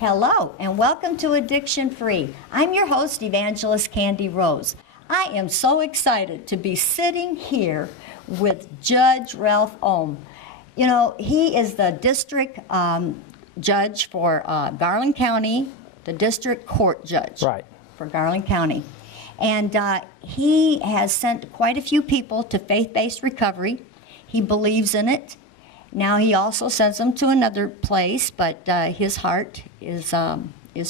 Hello and welcome to Addiction Free. I'm your host, Evangelist Kandi Rose. I am so excited to be sitting here with Judge Ralph Ohm. You know, he is the district judge for Garland County, the district court judge for Garland County. And he has sent quite a few people to faith-based recovery. He believes in it. Now he also sends them to another place, but his heart is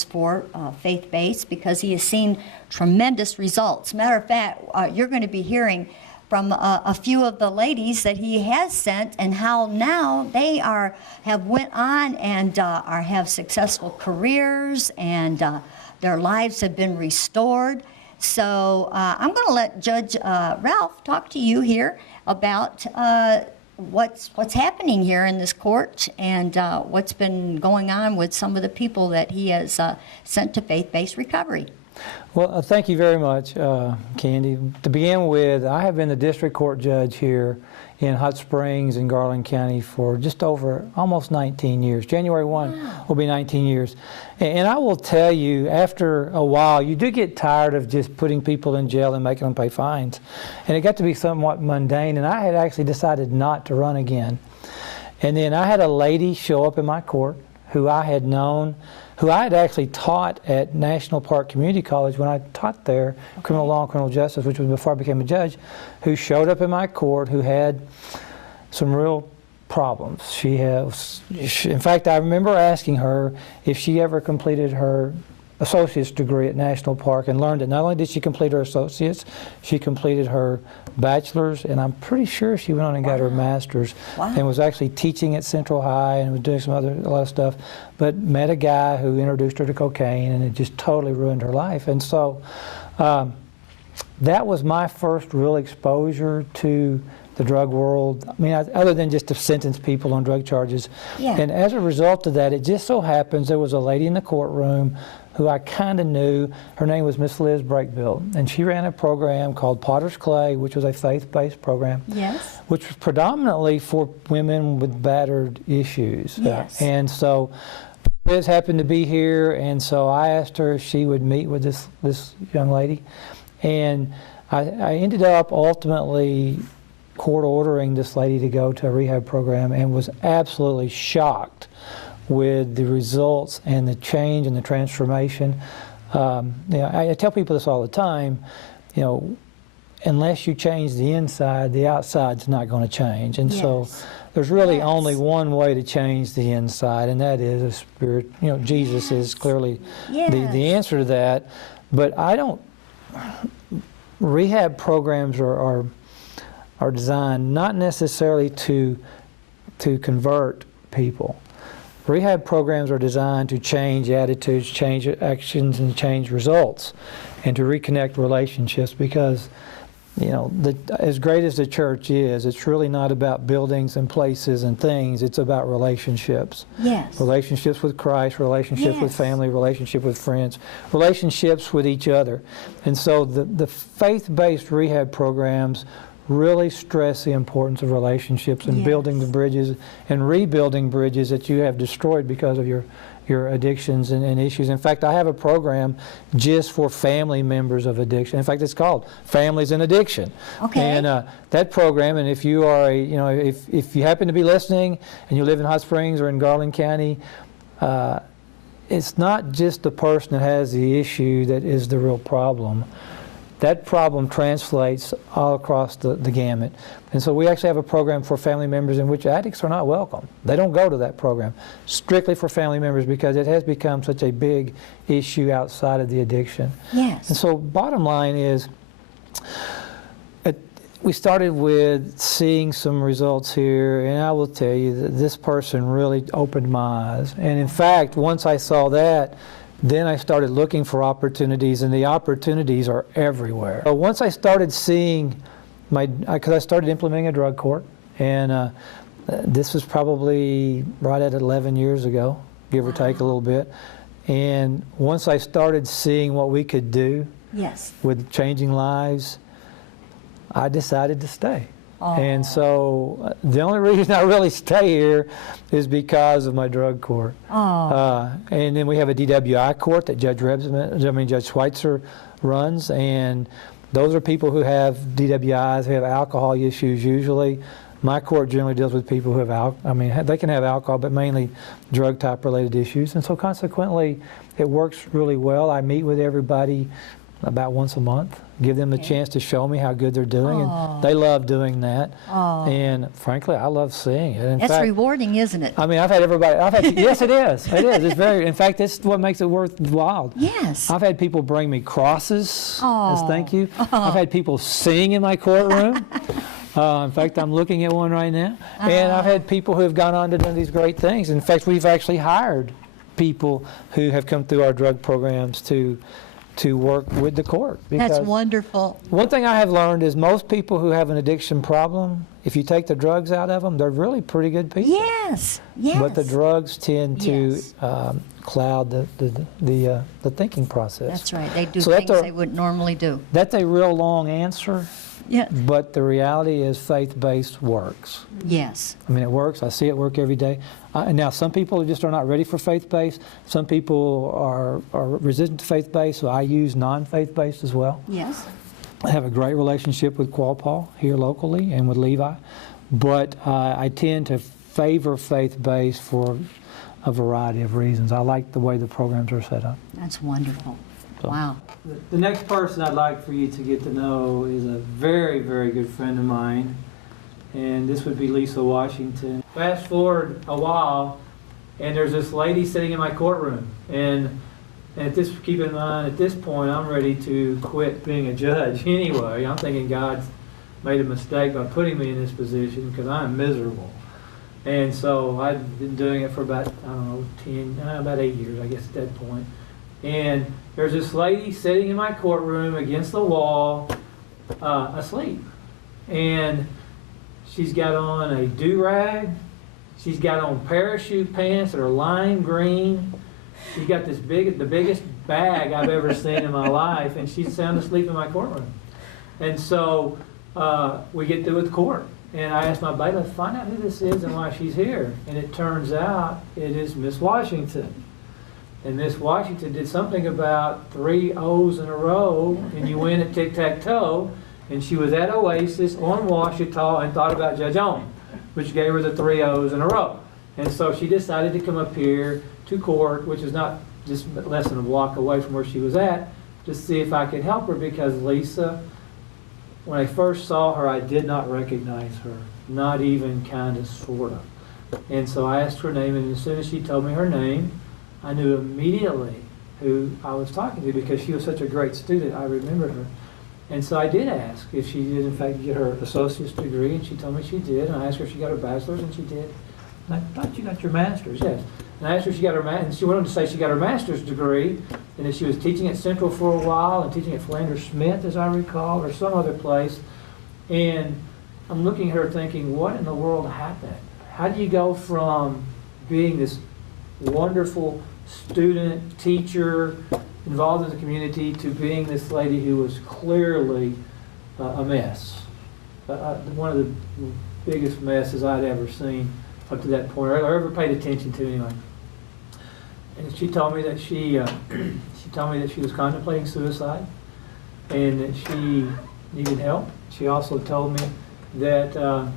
for faith-based because he has seen tremendous results. Matter of fact, you're going to be hearing from a few of the ladies that he has sent and how now they have went on and have successful careers and their lives have been restored. So I'm going to let Judge Ralph talk to you here about what's happening here in this court and what's been going on with some of the people that he has sent to faith-based recovery. Well, thank you very much, Kandi. To begin with, I have been the district court judge here in Hot Springs in Garland County for just over almost 19 years. January 1 will be 19 years. And I will tell you, after a while, you do get tired of just putting people in jail and making them pay fines. And it got to be somewhat mundane, and I had actually decided not to run again. And then I had a lady show up in my court who I had known, who I had actually taught at National Park Community College when I taught there, criminal law and criminal justice, which was before I became a judge, who showed up in my court who had some real problems. In fact, I remember asking her if she ever completed her associate's degree at National Park and learned that not only did she complete her associate's, she completed her bachelor's, and I'm pretty sure she went on and got her master's and was actually teaching at Central High and was doing a lot of stuff, but met a guy who introduced her to cocaine and it just totally ruined her life. And so that was my first real exposure to the drug world. I mean, other than just to sentence people on drug charges. Yeah. And as a result of that, it just so happens there was a lady in the courtroom who I kind of knew. Her name was Miss Liz Breakbill, and she ran a program called Potter's Clay, which was a faith-based program, which was predominantly for women with battered issues. Yes. And so Liz happened to be here, and so I asked her if she would meet with this young lady, and I ended up ultimately court ordering this lady to go to a rehab program and was absolutely shocked with the results and the change and the transformation. I tell people this all the time, unless you change the inside, the outside's not going to change. And so there's really only one way to change the inside, and that is a spirit. Jesus is clearly the answer to that. But rehab programs are designed not necessarily to convert people. Rehab programs are designed to change attitudes, change actions, and change results, and to reconnect relationships because, as great as the church is, it's really not about buildings and places and things. It's about relationships. Yes. Relationships with Christ, relationships with family, relationship with friends, relationships with each other. And so the faith-based rehab programs really stress the importance of relationships and building the bridges and rebuilding bridges that you have destroyed because of your addictions and issues. In fact, I have a program just for family members of addiction. In fact, it's called Families in Addiction. Okay. And that program, and if you are if you happen to be listening and you live in Hot Springs or in Garland County, it's not just the person that has the issue that is the real problem. That problem translates all across the gamut. And so we actually have a program for family members in which addicts are not welcome. They don't go to that program, strictly for family members because it has become such a big issue outside of the addiction. Yes. And so bottom line is, we started with seeing some results here, and I will tell you that this person really opened my eyes. And in fact, once I saw that, then I started looking for opportunities, and the opportunities are everywhere. So once I started seeing because I started implementing a drug court, and this was probably right at 11 years ago, give or take a little bit. And once I started seeing what we could do with changing lives, I decided to stay. And so the only reason I really stay here is because of my drug court. And then we have a DWI court that Judge Schweitzer runs, and those are people who have DWIs, who have alcohol issues usually. My court generally deals with people who have they can have alcohol, but mainly drug type related issues. And so consequently, it works really well. I meet with everybody about once a month, give them the chance to show me how good they're doing, and they love doing that. And frankly, I love seeing it. That's rewarding, isn't it? I mean, I've had yes, it is. It is. It's very, in fact, that's what makes it worthwhile. Yes. I've had people bring me crosses as thank you. I've had people sing in my courtroom. In fact, I'm looking at one right now. And I've had people who have gone on to do these great things. In fact, we've actually hired people who have come through our drug programs to work with the court. That's wonderful. One thing I have learned is most people who have an addiction problem, if you take the drugs out of them, they're really pretty good people. Yes, yes. But the drugs tend to cloud the thinking process. That's right. They do things they wouldn't normally do. That's a real long answer. Yeah. But the reality is faith-based works. Yes. I mean, it works. I see it work every day. Now, some people just are not ready for faith-based. Some people are resistant to faith-based, so I use non-faith-based as well. Yes. I have a great relationship with Qualpaw here locally and with Levi, but I tend to favor faith-based for a variety of reasons. I like the way the programs are set up. That's wonderful. So. Wow. The next person I'd like for you to get to know is a very, very good friend of mine, and this would be Lisa Washington. Fast forward a while, and there's this lady sitting in my courtroom, and keep in mind, at this point, I'm ready to quit being a judge anyway. I'm thinking God's made a mistake by putting me in this position because I'm miserable. And so I've been doing it for about, about 8 years, I guess, at that point. And there's this lady sitting in my courtroom against the wall, asleep. And she's got on a do-rag. She's got on parachute pants that are lime green. She's got the biggest bag I've ever seen in my life, and she's sound asleep in my courtroom. And so we get through with court. And I asked my bailiff, find out who this is and why she's here. And it turns out it is Miss Washington. And Miss Washington did something about 3 O's in a row, and you win at tic-tac-toe, and she was at Oasis on Washita and thought about Judge Owen, which gave her the 3 O's in a row. And so she decided to come up here to court, which is not just less than a block away from where she was at, to see if I could help her, because Lisa, when I first saw her, I did not recognize her, not even kind of, sort of. And so I asked her name, and as soon as she told me her name, I knew immediately who I was talking to, because she was such a great student. I remembered her. And so I did ask if she did, in fact, get her associate's degree, and she told me she did. And I asked her if she got her bachelor's, and she did. And I thought you got your master's, yes. And I asked her if she got her and she went on to say she got her master's degree, and that she was teaching at Central for a while, and teaching at Philander Smith, as I recall, or some other place. And I'm looking at her thinking, what in the world happened? How do you go from being this wonderful student, teacher, involved in the community, to being this lady who was clearly a mess. One of the biggest messes I'd ever seen up to that point, or ever paid attention to anyway. And she told me that she was contemplating suicide, and that she needed help. She also told me that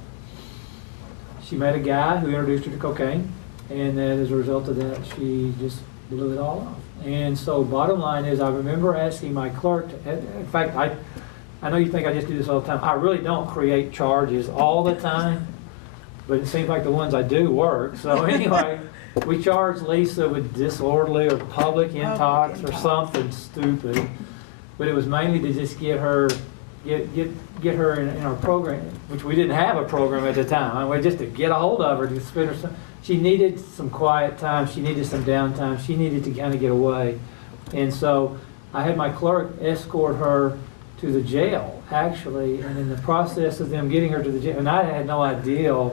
she met a guy who introduced her to cocaine, and that as a result of that, she just blew it all off. And so bottom line is, I remember asking my clerk, in fact, I know you think I just do this all the time. I really don't create charges all the time, but it seems like the ones I do work. So anyway, we charged Lisa with disorderly or public intox or something stupid, but it was mainly to just get her in our program, which we didn't have a program at the time. I mean, just to get a hold of her, to spend her some. She needed some quiet time. She needed some downtime. She needed to kind of get away. And so I had my clerk escort her to the jail, actually. And in the process of them getting her to the jail, and I had no idea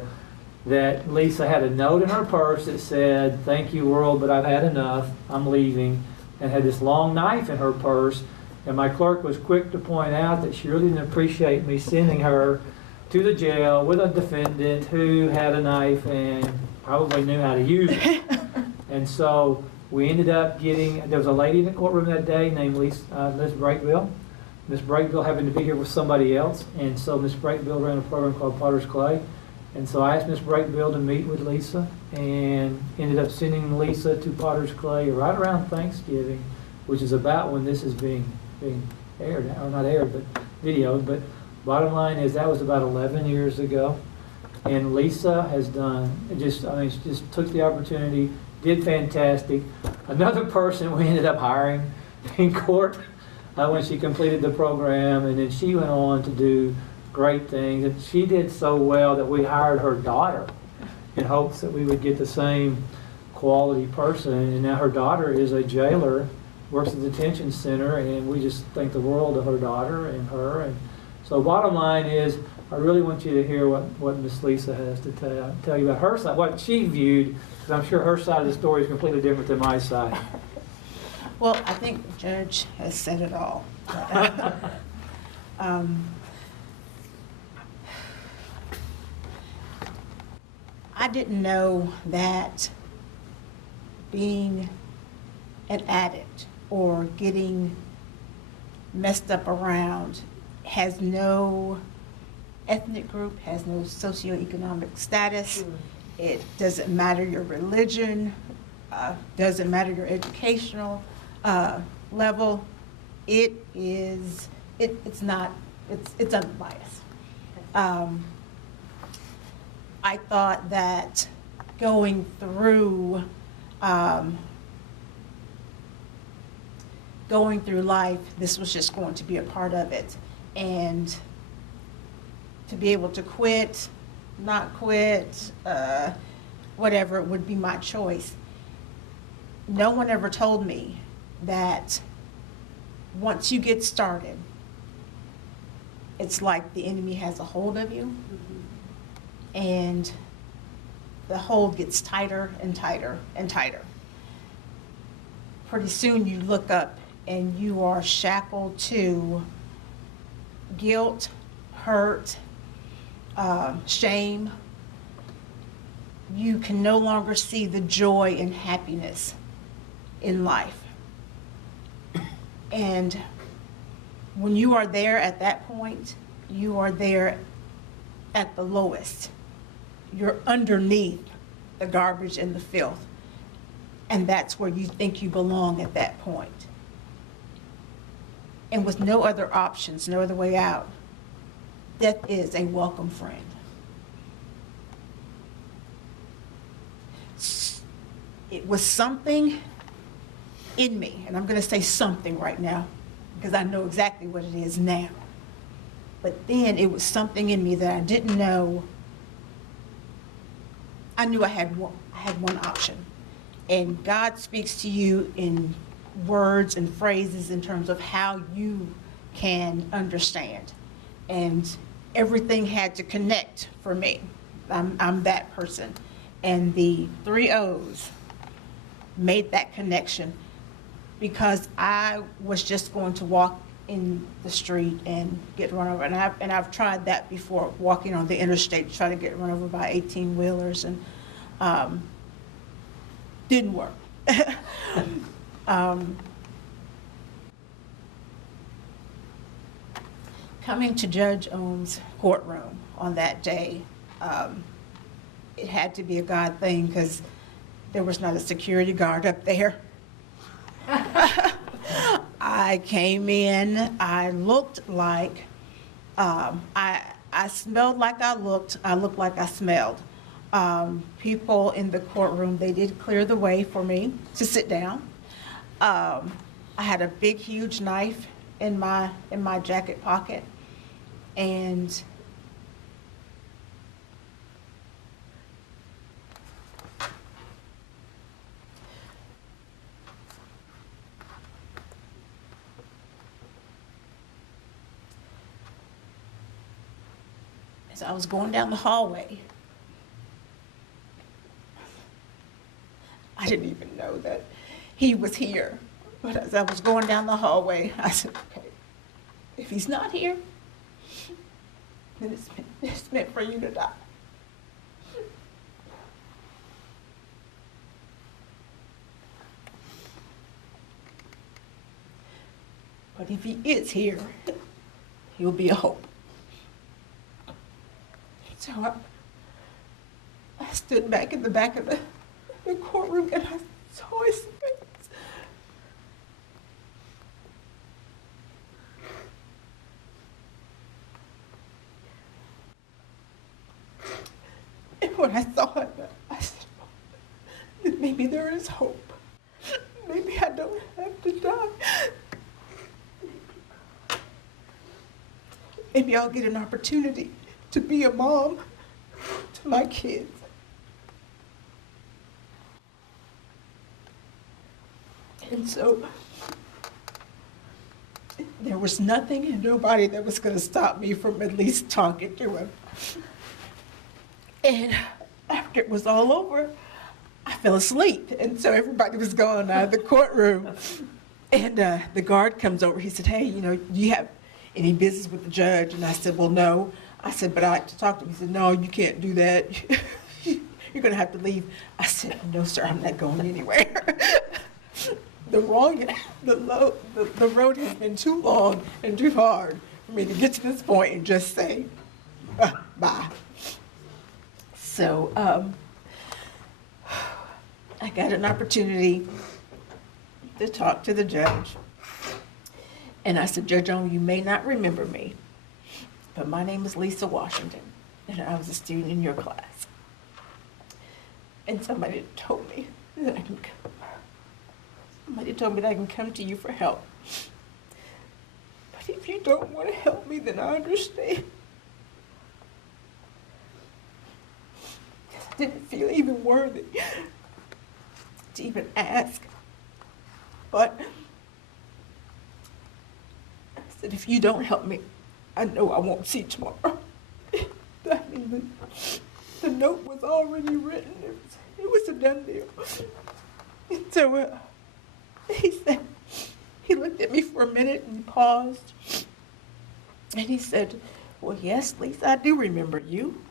that Lisa had a note in her purse that said, "Thank you, world, but I've had enough. I'm leaving," and had this long knife in her purse. And my clerk was quick to point out that she really didn't appreciate me sending her to the jail with a defendant who had a knife and probably knew how to use it. And so we ended up getting, there was a lady in the courtroom that day named Liz Breakville. Miss Breakville happened to be here with somebody else, and so Miss Breakville ran a program called Potter's Clay. And so I asked Miss Breakville to meet with Lisa, and ended up sending Lisa to Potter's Clay right around Thanksgiving, which is about when this is being aired, or not aired, but videoed. But bottom line is that was about 11 years ago. And Lisa has done, she just took the opportunity, did fantastic. Another person we ended up hiring in court when she completed the program, and then she went on to do great things. And she did so well that we hired her daughter in hopes that we would get the same quality person. And now her daughter is a jailer, works at the detention center, and we just think the world of her daughter and her. And so bottom line is, I really want you to hear what Miss Lisa has to tell you about her side, what she viewed, because I'm sure her side of the story is completely different than my side. Well, I think the judge has said it all. I didn't know that being an addict or getting messed up around has no ethnic group, has no socioeconomic status. It doesn't matter your religion, doesn't matter your educational level. It's unbiased. I thought that going through life, this was just going to be a part of it. And to be able to quit, not quit, whatever, it would be my choice. No one ever told me that once you get started, it's like the enemy has a hold of you, and the hold gets tighter and tighter and tighter. Pretty soon you look up and you are shackled to guilt, hurt, shame. You can no longer see the joy and happiness in life. And when you are there at that point, you are there at the lowest. You're underneath the garbage and the filth. And that's where you think you belong at that point. And with no other options, no other way out, death is a welcome friend. It was something in me, and I'm going to say something right now because I know exactly what it is now. But then it was something in me that I didn't know. I knew I had one option. And God speaks to you in words and phrases in terms of how you can understand. And everything had to connect for me. I'm that person. And the 3 O's made that connection, because I was just going to walk in the street and get run over. And I've tried that before, walking on the interstate, try to get run over by 18-wheelers, and didn't work. Coming to Judge Ohm's courtroom on that day, it had to be a God thing, because there was not a security guard up there. I came in, I looked like, I smelled like I looked like I smelled. People in the courtroom, they did clear the way for me to sit down. I had a big, huge knife in my jacket pocket, and as I was going down the hallway, I didn't even know that he was here. But as I was going down the hallway, I said, okay, if he's not here, then it's meant for you to die. But if he is here, he'll be a hope. So I stood back in the back of the courtroom and I saw his face. And when I saw it, I said, that maybe there is hope. Maybe I don't have to die. Maybe I'll get an opportunity to be a mom to my kids. And so there was nothing and nobody that was going to stop me from at least talking to him. And after it was all over, I fell asleep. And so everybody was gone out of the courtroom. And the guard comes over. He said, hey, do you have any business with the judge? And I said, well, no. I said, but I'd like to talk to him. He said, no, you can't do that. You're going to have to leave. I said, no, sir, I'm not going anywhere. The road has been too long and too hard for me to get to this point and just say, bye. So I got an opportunity to talk to the judge. And I said, Judge Owen, you may not remember me, but my name is Lisa Washington, and I was a student in your class. And somebody told me that I can come to you for help. But if you don't want to help me, then I understand. I didn't feel even worthy to even ask. But I said, if you don't help me, I know I won't see tomorrow. I mean, the note was already written. It was a done deal. And so he said, he looked at me for a minute and paused. And he said, well, yes, Lisa, I do remember you.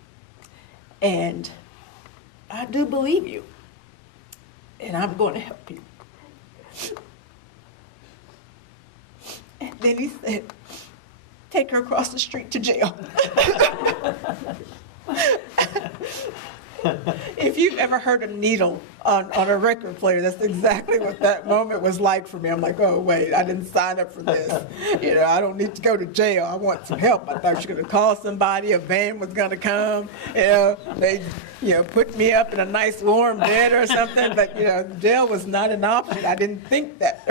And I do believe you. And I'm going to help you. And then he said, take her across the street to jail. If you've ever heard a needle on a record player, that's exactly what that moment was like for me. I'm like, oh, wait, I didn't sign up for this. I don't need to go to jail. I want some help. I thought you were going to call somebody. A van was going to come. They put me up in a nice warm bed or something. But, jail was not an option. I didn't think that.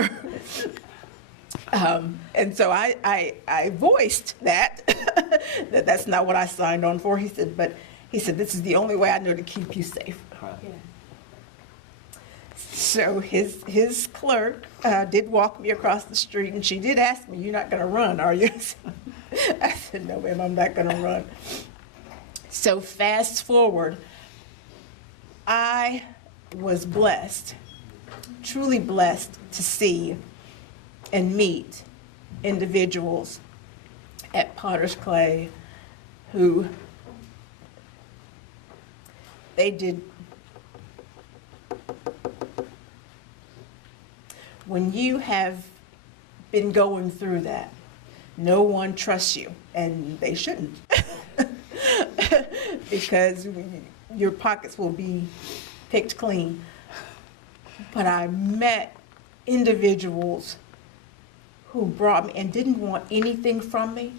And so I voiced that that's not what I signed on for. He said, this is the only way I know to keep you safe. Right. Yeah. So his clerk did walk me across the street, and she did ask me, you're not going to run, are you? I said, no, ma'am, I'm not going to run. So fast forward, I was blessed, truly blessed to see and meet individuals at Potter's Clay who they did. When you have been going through that, no one trusts you, and they shouldn't, because your pockets will be picked clean. But I met individuals who brought me and didn't want anything from me.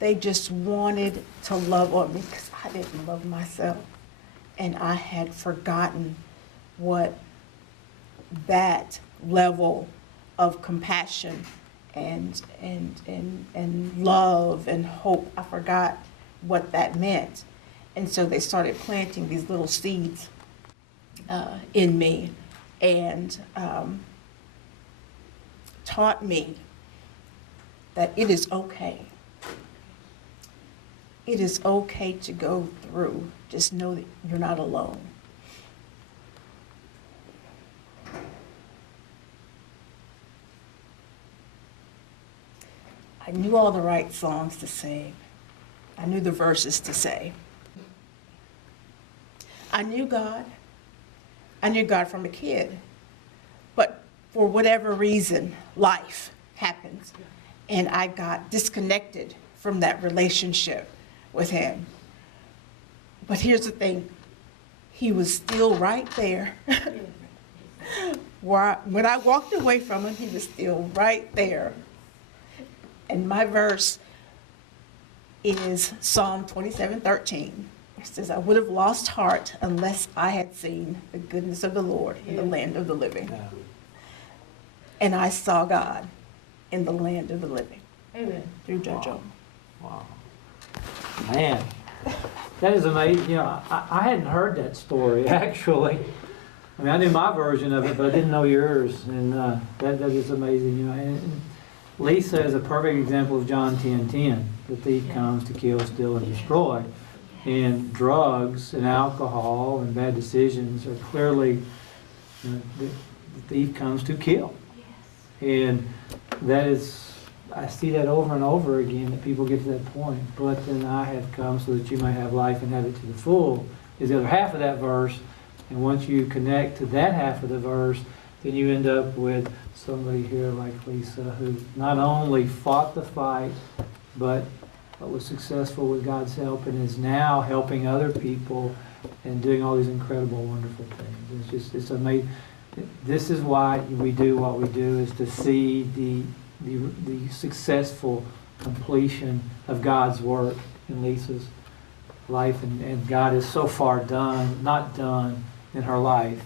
They just wanted to love on me because I didn't love myself. And I had forgotten what that level of compassion and love and hope, I forgot what that meant. And so they started planting these little seeds in me and taught me that it is okay. It is okay to go through. Just know that you're not alone. I knew all the right songs to sing. I knew the verses to say. I knew God. I knew God from a kid. But for whatever reason, life happens. And I got disconnected from that relationship with him. But here's the thing. He was still right there. When I walked away from him, he was still right there. And my verse is Psalm 27:13. It says, I would have lost heart unless I had seen the goodness of the Lord in the land of the living. Yeah. And I saw God in the land of the living. Amen. Through JoJo. Wow. Man, that is amazing. You know, I hadn't heard that story, actually. I mean, I knew my version of it, but I didn't know yours. And that is amazing. You know, and Lisa is a perfect example of John 10:10. The thief comes to kill, steal, and destroy. And drugs and alcohol and bad decisions are clearly, you know, the thief comes to kill. And that is, I see that over and over again, that people get to that point. But then I have come so that you may have life and have it to the full, is the other half of that verse. And once you connect to that half of the verse, then you end up with somebody here like Lisa, who not only fought the fight, but was successful with God's help and is now helping other people and doing all these incredible, wonderful things. It's amazing. This is why we do what we do, is to see the successful completion of God's work in Lisa's life. And God is so far not done in her life.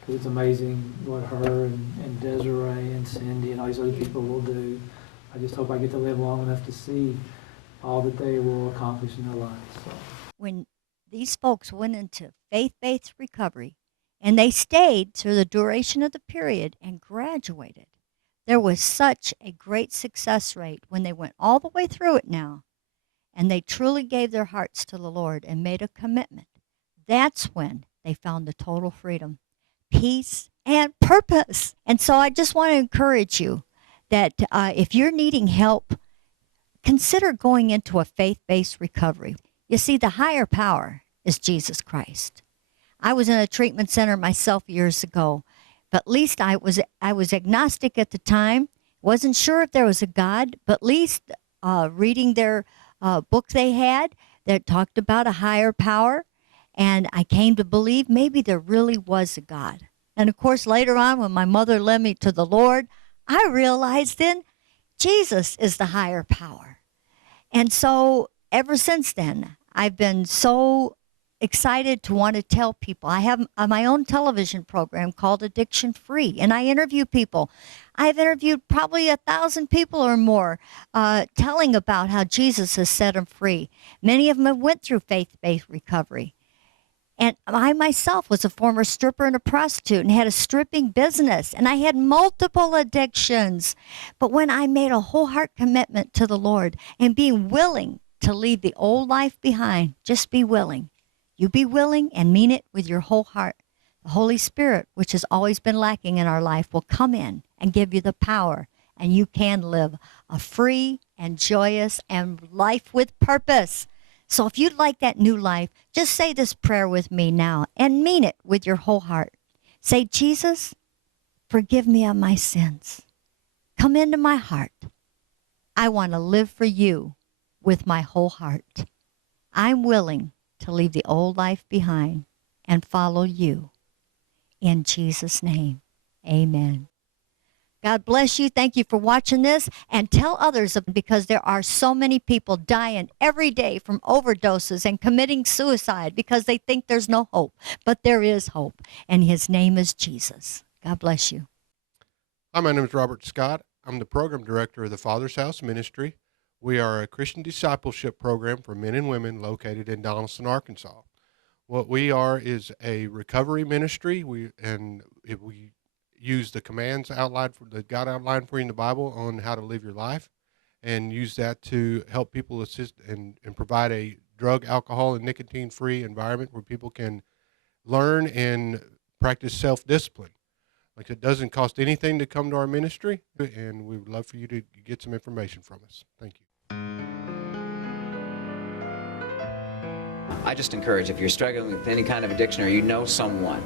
Because it's amazing what her and Desiree and Cindy and all these other people will do. I just hope I get to live long enough to see all that they will accomplish in their lives. So. When these folks went into faith-based recovery and they stayed through the duration of the period and graduated, there was such a great success rate when they went all the way through it now and they truly gave their hearts to the Lord and made a commitment. That's when they found the total freedom, peace, and purpose. And so I just want to encourage you that if you're needing help, consider going into a faith-based recovery. You see, the higher power is Jesus Christ. I was in a treatment center myself years ago, but at least I was agnostic at the time. Wasn't sure if there was a God, but at least reading their book they had that talked about a higher power, and I came to believe maybe there really was a God. And of course, later on, when my mother led me to the Lord, I realized then Jesus is the higher power. And so ever since then, I've been so excited to want to tell people. I have my own television program called Addiction Free, and I interview people. I've interviewed probably 1,000 people or more telling about how Jesus has set them free. Many of them went through faith-based recovery. And I myself was a former stripper and a prostitute and had a stripping business. And I had multiple addictions. But when I made a whole heart commitment to the Lord and being willing to leave the old life behind, just be willing. You be willing and mean it with your whole heart. The Holy Spirit, which has always been lacking in our life, will come in and give you the power. And you can live a free and joyous and life with purpose. So if you'd like that new life, just say this prayer with me now and mean it with your whole heart. Say, Jesus, forgive me of my sins. Come into my heart. I want to live for you with my whole heart. I'm willing to leave the old life behind and follow you. In Jesus' name, amen. God bless you. Thank you for watching this, and tell others, because there are so many people dying every day from overdoses and committing suicide because they think there's no hope. But there is hope, and his name is Jesus. God bless you. Hi, my name is Robert Scott. I'm the program director of the Father's House Ministry. We are a Christian discipleship program for men and women located in Donaldson, Arkansas. What we are is a recovery ministry. We use the commands that God outlined for you in the Bible on how to live your life, and use that to help people assist and provide a drug, alcohol, and nicotine-free environment where people can learn and practice self-discipline. Like, it doesn't cost anything to come to our ministry, and we would love for you to get some information from us. Thank you. I just encourage, if you're struggling with any kind of addiction or you know someone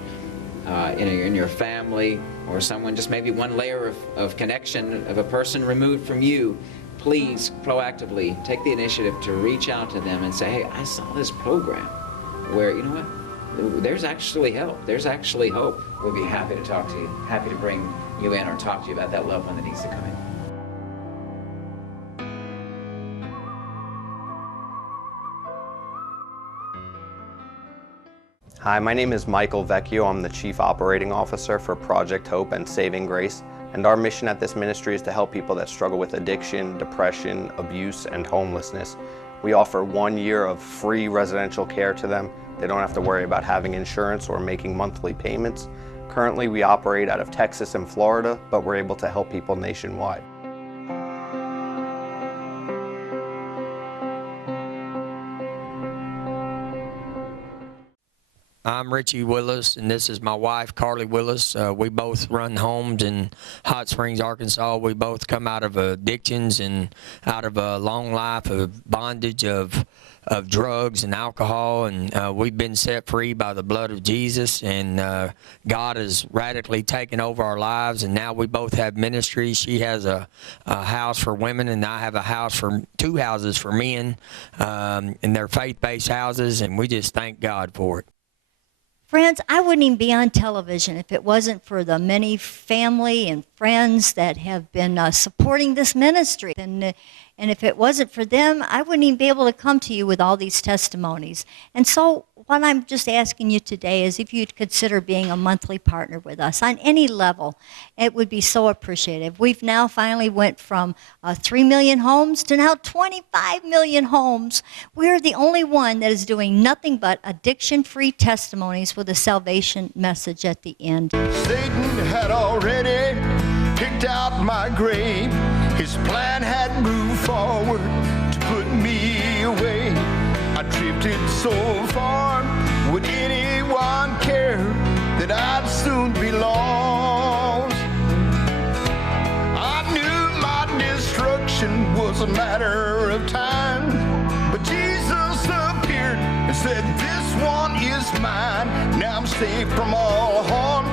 in your family or someone, just maybe one layer of connection of a person removed from you, please proactively take the initiative to reach out to them and say, hey, I saw this program where, you know what, there's actually help, there's actually hope. We'll be happy to talk to you, happy to bring you in or talk to you about that loved one that needs to come in. Hi, my name is Michael Vecchio. I'm the Chief Operating Officer for Project Hope and Saving Grace. And our mission at this ministry is to help people that struggle with addiction, depression, abuse, and homelessness. We offer 1 year of free residential care to them. They don't have to worry about having insurance or making monthly payments. Currently, we operate out of Texas and Florida, but we're able to help people nationwide. I'm Richie Willis, and this is my wife, Carly Willis. We both run homes in Hot Springs, Arkansas. We both come out of addictions and out of a long life of bondage of drugs and alcohol, and we've been set free by the blood of Jesus, and God has radically taken over our lives, and now we both have ministries. She has a house for women, and I have a house for 2 houses for men, and they're faith-based houses, and we just thank God for it. Friends, I wouldn't even be on television if it wasn't for the many family and friends that have been supporting this ministry. And if it wasn't for them, I wouldn't even be able to come to you with all these testimonies. And so what I'm just asking you today is if you'd consider being a monthly partner with us on any level. It would be so appreciative. We've now finally went from 3 million homes to now 25 million homes. We're the only one that is doing nothing but addiction-free testimonies with a salvation message at the end. Satan had already picked out my grave. His plan had moved forward to put me away. I drifted so far, would anyone care that I'd soon be lost? I knew my destruction was a matter of time, but Jesus appeared and said, this one is mine. Now I'm safe from all harm.